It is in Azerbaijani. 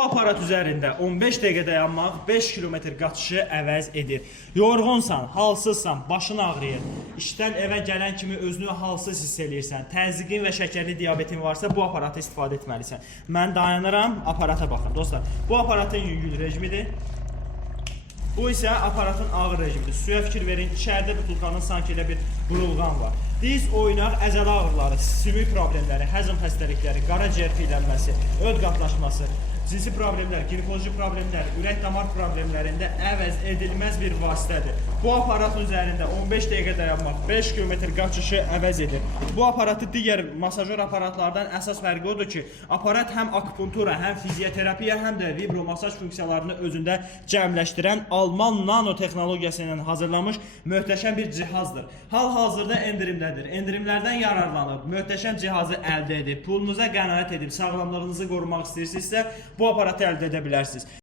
Bu aparat üzərində 15 dəqiqə dayanmaq 5 kilometr qaçışı əvəz edir. Yorğunsan, halsızsan, başın ağrıyır, işdən evə gələn kimi özünü halsız hiss edirsən, təzyiqin və şəkərli diabetin varsa bu aparatı istifadə etməlisən. Mən dayanıram, aparata baxın. Dostlar, bu aparatın yüngül rejimidir. Bu isə aparatın ağır rejimidir. Suya fikir verin, içəridə butulkanın sanki elə bir burulğan var. Diz, oynaq, əzələ ağrıları, sümük problemləri, həzm xəstəlikləri, qaraciyər piylənməsi, öd qatlaşması, cinsi problemlər, ginekoloji problemlər, ürək damar problemlərində əvəz edilməz bir vasitədir. Bu aparatın üzərində 15 dəqiqə dayanmaq 5 kilometr qaçışı əvəz edir. Bu aparatı digər masajör aparatlardan əsas fərqi odur ki, aparat həm akupunktura, həm fizioterapiya, həm də vibromasaj funksiyalarını özündə cəmləşdirən Alman nanotexnologiyası ilə hazırlanmış möhtəşəm bir cihazdır. Hal-hazırda endirimdədir. Endirimlərdən yararlanıb, möhtəşəm cihazı əldə edib, pulunuza qənaət edib, sağlamlığınızı qorumaq istəyirsinizsə, bu aparatı əldə edə bilərsiniz.